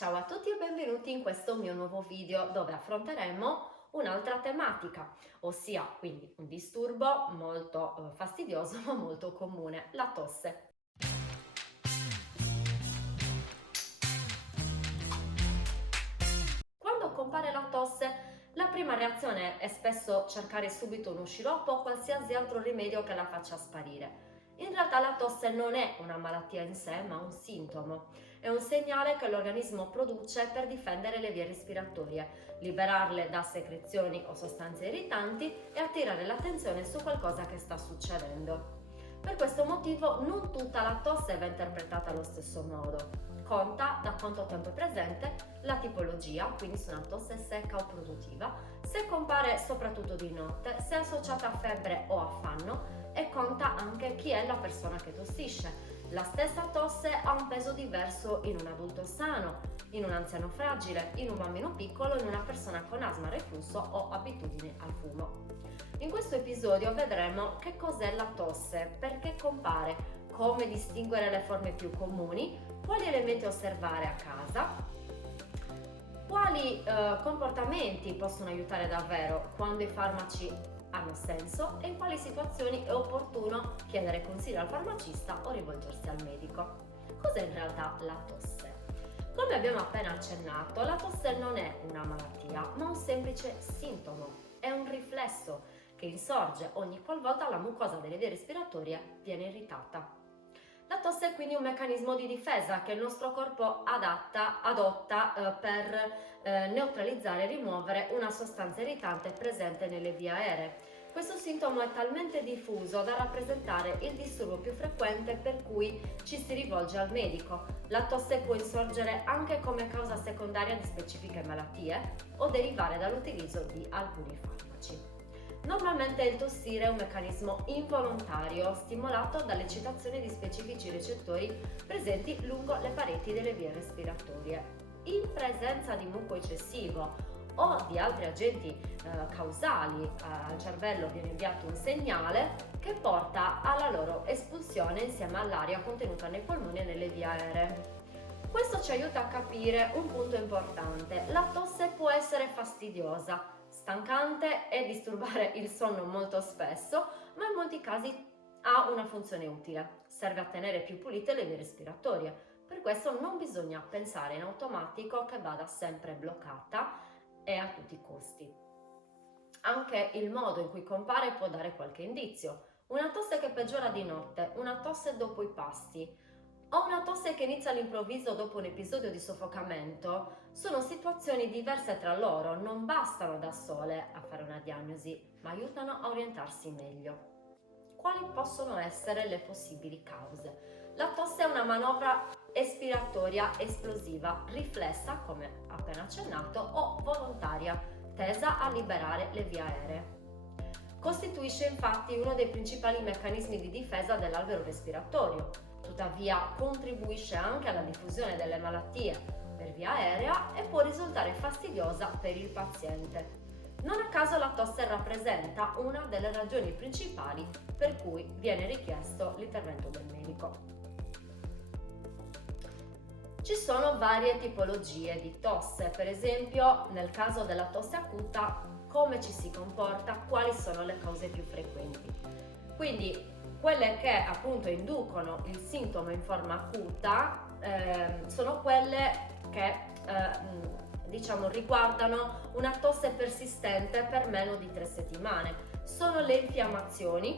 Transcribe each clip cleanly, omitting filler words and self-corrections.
Ciao a tutti e benvenuti in questo mio nuovo video dove affronteremo un'altra tematica, ossia quindi un disturbo molto fastidioso ma molto comune, la tosse. Quando compare la tosse, la prima reazione è spesso cercare subito uno sciroppo o qualsiasi altro rimedio che la faccia sparire. In realtà la tosse non è una malattia in sé, ma un sintomo. È un segnale che l'organismo produce per difendere le vie respiratorie, liberarle da secrezioni o sostanze irritanti e attirare l'attenzione su qualcosa che sta succedendo. Per questo motivo non tutta la tosse va interpretata allo stesso modo. Conta da quanto tempo è presente, la tipologia, quindi se una tosse secca o produttiva, se compare soprattutto di notte, se è associata a febbre o affanno e conta anche chi è la persona che tossisce. La stessa tosse ha un peso diverso in un adulto sano, in un anziano fragile, in un bambino piccolo, in una persona con asma, reflusso o abitudini al fumo. In questo episodio vedremo che cos'è la tosse, perché compare, come distinguere le forme più comuni, quali elementi osservare a casa, quali comportamenti possono aiutare davvero quando i farmaci hanno senso e in quali situazioni è opportuno chiedere consiglio al farmacista o rivolgersi al medico. Cos'è in realtà la tosse? Come abbiamo appena accennato, la tosse non è una malattia, ma un semplice sintomo, è un riflesso che insorge ogni qualvolta la mucosa delle vie respiratorie viene irritata. La tosse è quindi un meccanismo di difesa che il nostro corpo adotta per neutralizzare e rimuovere una sostanza irritante presente nelle vie aeree. Questo sintomo è talmente diffuso da rappresentare il disturbo più frequente per cui ci si rivolge al medico. La tosse può insorgere anche come causa secondaria di specifiche malattie o derivare dall'utilizzo di alcuni farmaci. Normalmente il tossire è un meccanismo involontario stimolato dall'eccitazione di specifici recettori presenti lungo le pareti delle vie respiratorie. In presenza di muco eccessivo o di altri agenti causali al cervello viene inviato un segnale che porta alla loro espulsione insieme all'aria contenuta nei polmoni e nelle vie aeree. Questo ci aiuta a capire un punto importante: la tosse può essere fastidiosa, stancante e disturbare il sonno molto spesso, ma in molti casi ha una funzione utile. Serve a tenere più pulite le vie respiratorie. Per questo non bisogna pensare in automatico che vada sempre bloccata e a tutti i costi. Anche il modo in cui compare può dare qualche indizio. Una tosse che peggiora di notte, una tosse dopo i pasti o una tosse che inizia all'improvviso dopo un episodio di soffocamento sono situazioni diverse tra loro, non bastano da sole a fare una diagnosi, ma aiutano a orientarsi meglio. Quali possono essere le possibili cause? La tosse è una manovra espiratoria esplosiva, riflessa, come appena accennato, o volontaria, tesa a liberare le vie aeree. Costituisce infatti uno dei principali meccanismi di difesa dell'alveo respiratorio. Tuttavia contribuisce anche alla diffusione delle malattie per via aerea e può risultare fastidiosa per il paziente. Non a caso la tosse rappresenta una delle ragioni principali per cui viene richiesto l'intervento del medico. Ci sono varie tipologie di tosse, per esempio nel caso della tosse acuta come ci si comporta, quali sono le cause più frequenti. Quindi quelle che appunto inducono il sintomo in forma acuta sono quelle che riguardano una tosse persistente per meno di 3 settimane. Sono le infiammazioni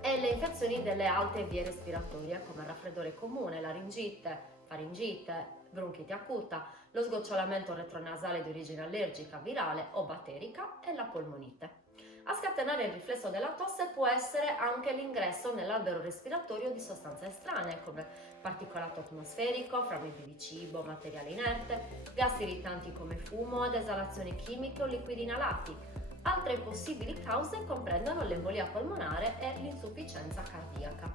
e le infezioni delle alte vie respiratorie come il raffreddore comune, laringite, faringite, bronchite acuta, lo sgocciolamento retronasale di origine allergica, virale o batterica e la polmonite. A scatenare il riflesso della tosse può essere anche l'ingresso nell'alveo respiratorio di sostanze estranee come particolato atmosferico, frammenti di cibo, materiale inerte, gas irritanti come fumo ed esalazioni chimiche o liquidi inalati. Altre possibili cause comprendono l'embolia polmonare e l'insufficienza cardiaca.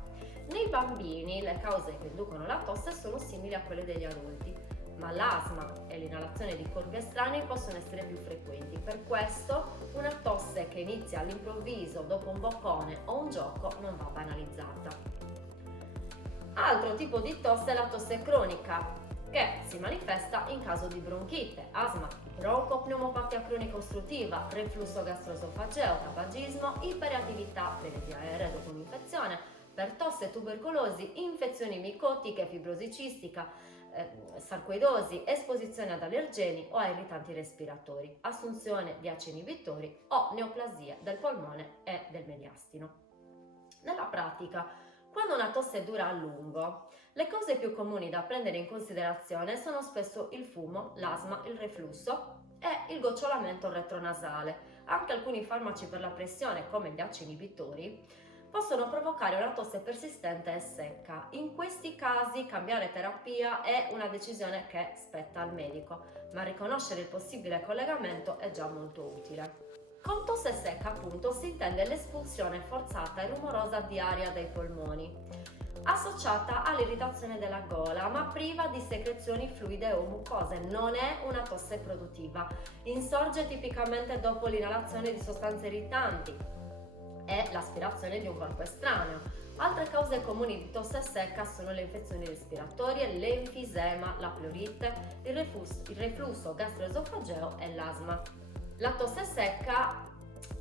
Nei bambini le cause che inducono la tosse sono simili a quelle degli adulti, ma l'asma e l'inalazione di corpi estranei possono essere più frequenti. Per questo una tosse che inizia all'improvviso dopo un boccone o un gioco non va banalizzata. Altro tipo di tosse è la tosse cronica, che si manifesta in caso di bronchite, asma, broncopneumopatia cronica ostruttiva, reflusso gastroesofageo, tabagismo, iperattività per le vie aeree dopo un'infezione, per tosse, tubercolosi, infezioni micotiche, fibrosi cistica, sarcoidosi, esposizione ad allergeni o a irritanti respiratori, assunzione di ACE inibitori o neoplasie del polmone e del mediastino. Nella pratica, quando una tosse dura a lungo, le cause più comuni da prendere in considerazione sono spesso il fumo, l'asma, il reflusso e il gocciolamento retronasale. Anche alcuni farmaci per la pressione, come gli ACE inibitori, possono provocare una tosse persistente e secca. In questi casi cambiare terapia è una decisione che spetta al medico, ma riconoscere il possibile collegamento è già molto utile. Con tosse secca, appunto, si intende l'espulsione forzata e rumorosa di aria dai polmoni, associata all'irritazione della gola, ma priva di secrezioni fluide o mucose. Non è una tosse produttiva. Insorge tipicamente dopo l'inalazione di sostanze irritanti e l'aspirazione di un corpo estraneo. Altre cause comuni di tosse secca sono le infezioni respiratorie, l'enfisema, la pleurite, il reflusso gastroesofageo e l'asma. La tosse secca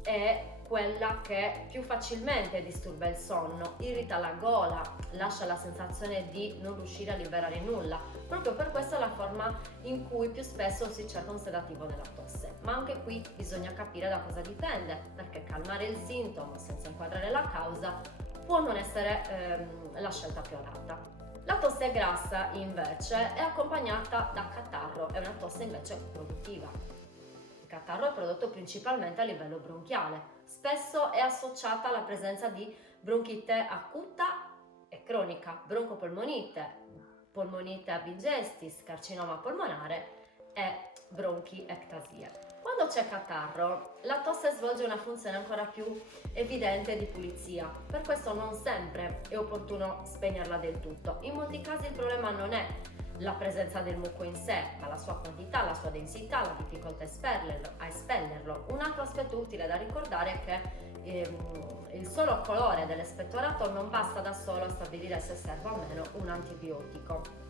è quella che più facilmente disturba il sonno, irrita la gola, lascia la sensazione di non riuscire a liberare nulla. Proprio per questo è la forma in cui più spesso si cerca un sedativo nella tosse. Ma anche qui bisogna capire da cosa dipende, perché calmare il sintomo senza inquadrare la causa può non essere la scelta più adatta. La tosse grassa invece è accompagnata da catarro, è una tosse invece produttiva. Il catarro è prodotto principalmente a livello bronchiale, spesso è associata alla presenza di bronchite acuta e cronica, broncopolmonite, polmonite a bigestis, carcinoma polmonare e bronchiectasie. Quando c'è catarro, la tosse svolge una funzione ancora più evidente di pulizia, per questo non sempre è opportuno spegnerla del tutto. In molti casi il problema non è la presenza del muco in sé, ma la sua quantità, la sua densità, la difficoltà a espellerlo. Un altro aspetto utile da ricordare è che il solo colore dell'espettorato non basta da solo a stabilire se serve o meno un antibiotico.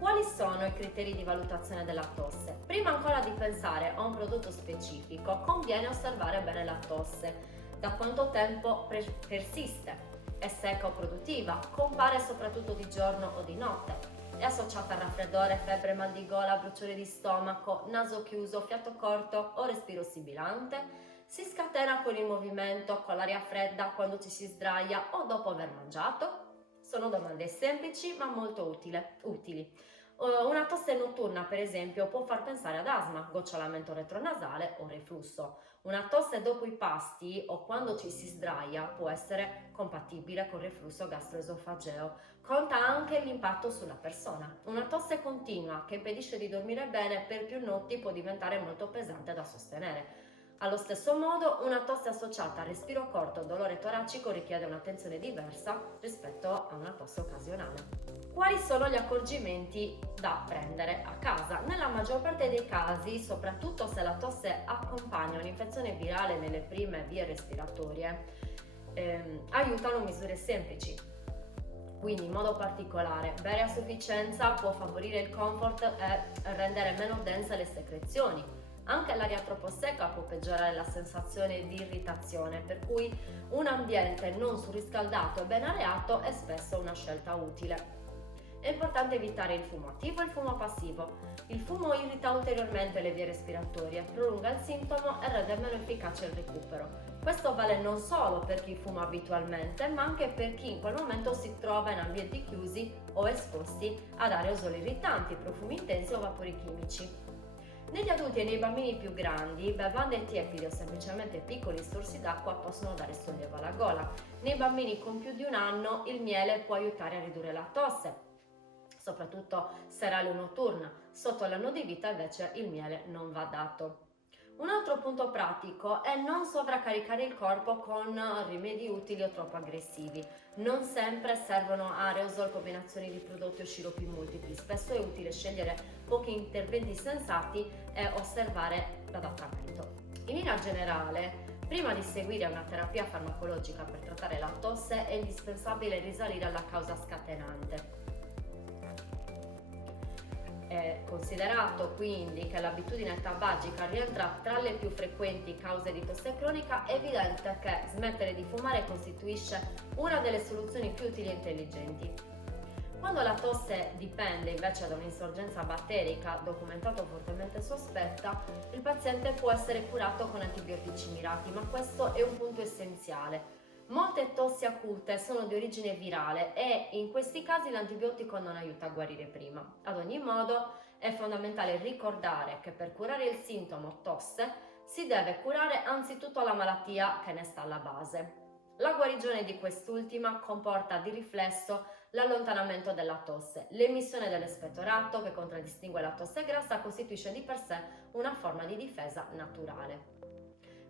Quali sono i criteri di valutazione della tosse? Prima ancora di pensare a un prodotto specifico, conviene osservare bene la tosse. Da quanto tempo persiste? È secca o produttiva? Compare soprattutto di giorno o di notte? È associata a raffreddore, febbre, mal di gola, bruciore di stomaco, naso chiuso, fiato corto o respiro sibilante? Si scatena con il movimento, con l'aria fredda, quando ci si sdraia o dopo aver mangiato? Sono domande semplici ma molto utili. Una tosse notturna, per esempio, può far pensare ad asma, gocciolamento retronasale o reflusso. Una tosse dopo i pasti o quando ci si sdraia può essere compatibile con reflusso gastroesofageo. Conta anche l'impatto sulla persona. Una tosse continua che impedisce di dormire bene per più notti può diventare molto pesante da sostenere. Allo stesso modo, una tosse associata a respiro corto o dolore toracico richiede un'attenzione diversa rispetto a una tosse occasionale. Quali sono gli accorgimenti da prendere a casa? Nella maggior parte dei casi, soprattutto se la tosse accompagna un'infezione virale nelle prime vie respiratorie, aiutano misure semplici. Quindi in modo particolare bere a sufficienza può favorire il comfort e rendere meno dense le secrezioni. Anche l'aria troppo secca può peggiorare la sensazione di irritazione, per cui un ambiente non surriscaldato e ben areato è spesso una scelta utile. È importante evitare il fumo attivo e il fumo passivo. Il fumo irrita ulteriormente le vie respiratorie, prolunga il sintomo e rende meno efficace il recupero. Questo vale non solo per chi fuma abitualmente, ma anche per chi in quel momento si trova in ambienti chiusi o esposti ad aerosoli irritanti, profumi intensi o vapori chimici. Negli adulti e nei bambini più grandi, bevande tiepide o semplicemente piccoli sorsi d'acqua possono dare sollievo alla gola. Nei bambini con più di un anno il miele può aiutare a ridurre la tosse, soprattutto serale o notturna. Sotto l'anno di vita invece il miele non va dato. Un altro punto pratico è non sovraccaricare il corpo con rimedi utili o troppo aggressivi. Non sempre servono aerosol, combinazioni di prodotti o sciroppi multipli. Spesso è utile scegliere pochi interventi sensati e osservare l'adattamento. In linea generale, prima di seguire una terapia farmacologica per trattare la tosse è indispensabile risalire alla causa scatenante. È considerato quindi che l'abitudine tabagica rientra tra le più frequenti cause di tosse cronica, è evidente che smettere di fumare costituisce una delle soluzioni più utili e intelligenti. Quando la tosse dipende invece da un'insorgenza batterica, documentato fortemente sospetta, il paziente può essere curato con antibiotici mirati, ma questo è un punto essenziale. Molte tossi acute sono di origine virale e in questi casi l'antibiotico non aiuta a guarire prima. Ad ogni modo è fondamentale ricordare che per curare il sintomo tosse si deve curare anzitutto la malattia che ne sta alla base. La guarigione di quest'ultima comporta di riflesso l'allontanamento della tosse. L'emissione dell'espettorato, che contraddistingue la tosse grassa, costituisce di per sé una forma di difesa naturale.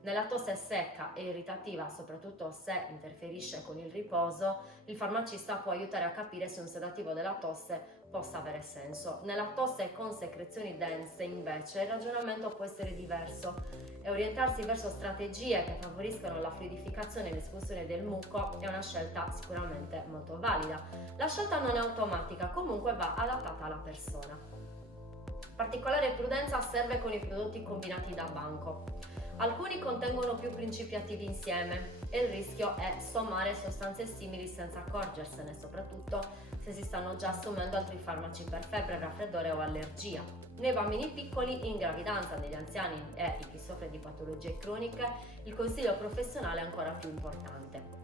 Nella tosse secca e irritativa, soprattutto se interferisce con il riposo, il farmacista può aiutare a capire se un sedativo della tosse possa avere senso. Nella tosse con secrezioni dense, invece, il ragionamento può essere diverso e orientarsi verso strategie che favoriscono la fluidificazione e l'espulsione del muco è una scelta sicuramente molto valida. La scelta non è automatica, comunque va adattata alla persona. Particolare prudenza serve con i prodotti combinati da banco. Alcuni contengono più principi attivi insieme e il rischio è sommare sostanze simili senza accorgersene, soprattutto se si stanno già assumendo altri farmaci per febbre, raffreddore o allergia. Nei bambini piccoli, in gravidanza, negli anziani e in chi soffre di patologie croniche, il consiglio professionale è ancora più importante.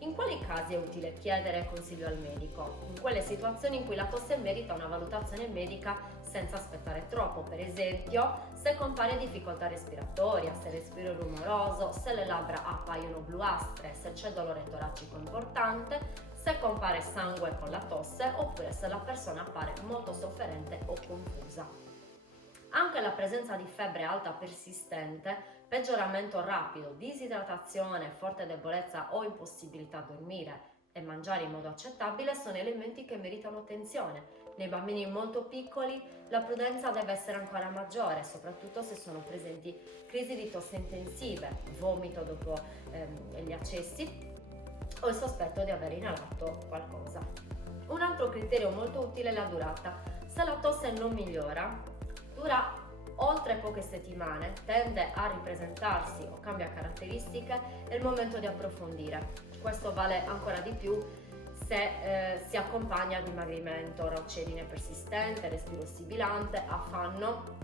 In quali casi è utile chiedere consiglio al medico? In quelle situazioni in cui la tosse merita una valutazione medica senza aspettare troppo, per esempio se compare difficoltà respiratoria, se il respiro è rumoroso, se le labbra appaiono bluastre, se c'è dolore toracico importante, se compare sangue con la tosse oppure se la persona appare molto sofferente o confusa. Anche la presenza di febbre alta persistente, peggioramento rapido, disidratazione, forte debolezza o impossibilità a dormire e mangiare in modo accettabile sono elementi che meritano attenzione. Nei bambini molto piccoli la prudenza deve essere ancora maggiore, soprattutto se sono presenti crisi di tosse intensive, vomito dopo gli accessi o il sospetto di aver inalato qualcosa. Un altro criterio molto utile è la durata. Se la tosse non migliora, dura oltre poche settimane, tende a ripresentarsi o cambia caratteristiche, è il momento di approfondire. Questo vale ancora di più se si accompagna a dimagrimento, raucedine persistente, respiro sibilante, affanno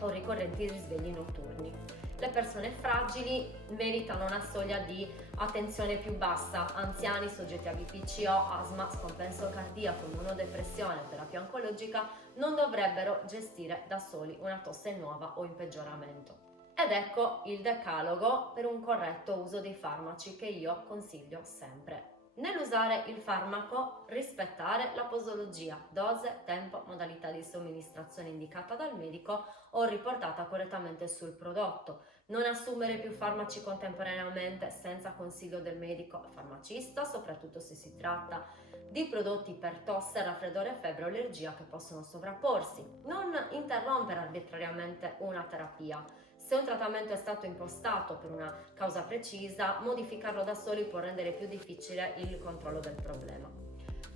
o ricorrenti risvegli notturni. Le persone fragili meritano una soglia di attenzione più bassa, anziani, soggetti a BPCO, asma, scompenso cardiaco, immunodepressione, terapia oncologica non dovrebbero gestire da soli una tosse nuova o in peggioramento. Ed ecco il decalogo per un corretto uso dei farmaci che io consiglio sempre. Nell'usare il farmaco, rispettare la posologia, dose, tempo, modalità di somministrazione indicata dal medico o riportata correttamente sul prodotto. Non assumere più farmaci contemporaneamente senza consiglio del medico farmacista, soprattutto se si tratta di prodotti per tosse, raffreddore, febbre o allergia che possono sovrapporsi. Non interrompere arbitrariamente una terapia. Se un trattamento è stato impostato per una causa precisa, modificarlo da soli può rendere più difficile il controllo del problema.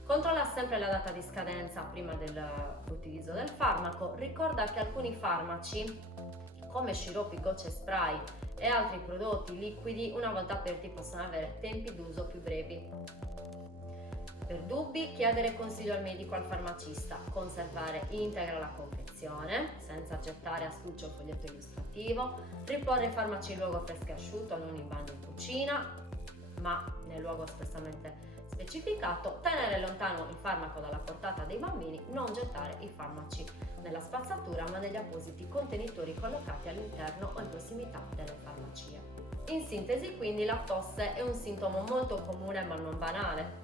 Controlla sempre la data di scadenza prima dell'utilizzo del farmaco. Ricorda che alcuni farmaci, come sciroppi, gocce spray e altri prodotti liquidi, una volta aperti possono avere tempi d'uso più brevi. Per dubbi, chiedere consiglio al medico o al farmacista, conservare integra la confezione, senza gettare astuccio il foglietto illustrativo, riporre i farmaci in luogo fresco e asciutto, non in bagno o in cucina, ma nel luogo espressamente specificato, tenere lontano il farmaco dalla portata dei bambini, non gettare i farmaci nella spazzatura ma negli appositi contenitori collocati all'interno o in prossimità delle farmacie. In sintesi, quindi, la tosse è un sintomo molto comune ma non banale.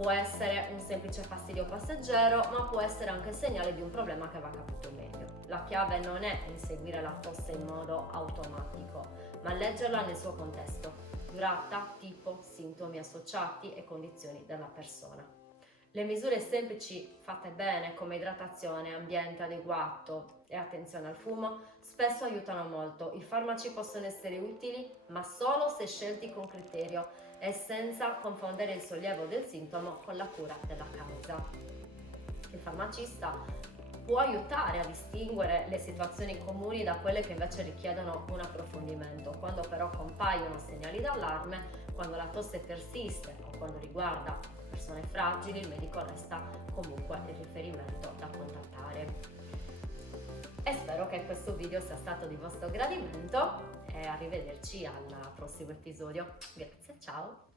Può essere un semplice fastidio passeggero, ma può essere anche il segnale di un problema che va capito meglio. La chiave non è inseguire la tosse in modo automatico, ma leggerla nel suo contesto: durata, tipo, sintomi associati e condizioni della persona. Le misure semplici fatte bene, come idratazione, ambiente adeguato e attenzione al fumo, spesso aiutano molto. I farmaci possono essere utili, ma solo se scelti con criterio e senza confondere il sollievo del sintomo con la cura della causa. Il farmacista può aiutare a distinguere le situazioni comuni da quelle che invece richiedono un approfondimento. Quando però compaiono segnali d'allarme, quando la tosse persiste o quando riguarda persone fragili, il medico resta comunque il riferimento da contattare. E spero che questo video sia stato di vostro gradimento e arrivederci al prossimo episodio. Grazie, ciao!